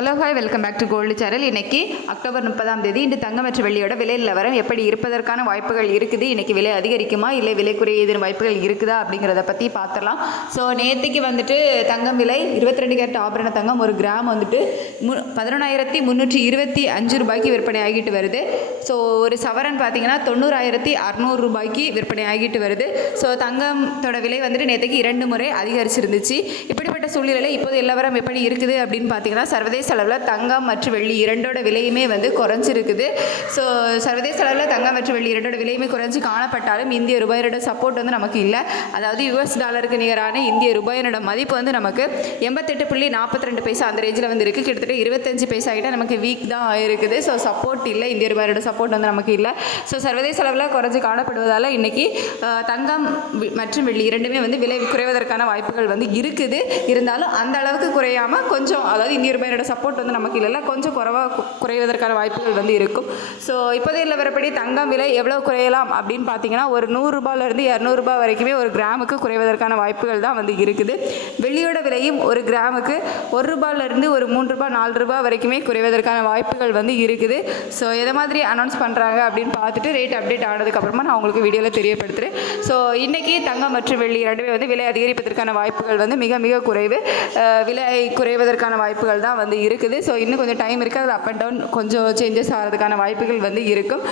Hello hi, welcome back to gold channel. இன்றைக்கி October 30 இன்று தங்கம் மற்றும் வெள்ளியோட விலை நிலவரம் எப்படி இருப்பதற்கான வாய்ப்புகள் இருக்குது, இன்றைக்கி விலை அதிகரிக்குமா இல்லை விலை குறையுதுன்னு வாய்ப்புகள் இருக்குதா அப்படிங்கிறத பற்றி பார்த்துடலாம். ஸோ நேற்றுக்கு வந்துட்டு தங்கம் விலை 22 கேரட் ஆபரண தங்கம் ஒரு கிராம் வந்துட்டு 11,325 ரூபாய்க்கு விற்பனை ஆகிட்டு வருது. ஸோ ஒரு சவரன் பார்த்திங்கன்னா 90,600 ரூபாய்க்கு விற்பனை ஆகிட்டு வருது. ஸோ தங்கத்தோட விலை வந்துட்டு நேற்றுக்கு 2 முறை அதிகரிச்சிருந்துச்சு. இப்படிப்பட்ட சூழ்நிலையில் இப்போது நிலவரம் எப்படி இருக்குது அப்படின்னு பார்த்தீங்கன்னா, சர்வதேச அளவில் தங்கம் மற்றும் வெள்ளி இரண்டோட விலையுமே வந்து குறைஞ்சிருக்குது. ஸோ சர்வதேச அளவில் தங்கம் மற்றும் வெள்ளி இரண்டோட விலையுமே குறைஞ்சி காணப்பட்டாலும் இந்திய ரூபாயோட சப்போர்ட் வந்து நமக்கு இல்லை. அதாவது US டாலருக்கு நிகரான இந்திய ரூபாயோட மதிப்பு வந்து நமக்கு 88.42 அந்த ரேஞ்சில் வந்து இருக்குது. கிட்டத்தட்ட 25 பைசா கிட்ட நமக்கு வீக் தான் இருக்குது. ஸோ சப்போர்ட் இல்லை, இந்திய ரூபாயோட சப்போர்ட் வந்து நமக்கு இல்லை. ஸோ சர்வதேச அளவில் குறைஞ்சி காணப்படுவதால் இன்றைக்கி தங்கம் மற்றும் வெள்ளி இரண்டுமே வந்து விலை குறைவதற்கான வாய்ப்புகள் வந்து இருக்குது. இருந்தாலும் அந்த அளவுக்கு குறையாமல் கொஞ்சம், அதாவது இந்திய ரூபாயோட சப்போர்ட் வந்து நமக்கு இல்லைல்ல, கொஞ்சம் குறைவதற்கான வாய்ப்புகள் வந்து இருக்கும். ஸோ இப்போதைய நிலவரப்படி தங்கம் விலை எவ்வளோ குறையலாம் அப்படின்னு பார்த்தீங்கன்னா, ஒரு 100 ரூபாயிலிருந்து 200 ரூபாய் வரைக்குமே ஒரு கிராமுக்கு குறைவதற்கான வாய்ப்புகள் தான் வந்து இருக்குது. வெள்ளியோட விலையும் ஒரு கிராமுக்கு 1 ரூபாயிலிருந்து ஒரு 3 ரூபாய் 4 ரூபாய் வரைக்குமே குறைவதற்கான வாய்ப்புகள் வந்து இருக்குது. ஸோ எதை மாதிரி அனௌன்ஸ் பண்ணுறாங்க அப்படின்னு பார்த்துட்டு ரேட் அப்டேட் ஆனதுக்கப்புறமா நான் உங்களுக்கு வீடியோவில் தெரியப்படுத்துகிறேன். ஸோ இன்றைக்கி தங்கம் மற்றும் வெள்ளி இரண்டுமே வந்து விலை அதிகரிப்பதற்கான வாய்ப்புகள் வந்து மிக மிக குறைவு. விலை குறைவதற்கான வாய்ப்புகள் தான் வந்து இருக்குது. ஸோ இன்னும் கொஞ்சம் டைம் இருக்குது. அதில் அப் அண்ட் டவுன் கொஞ்சம் சேஞ்சஸ் ஆகிறதுக்கான வாய்ப்புகள் வந்து இருக்கும்.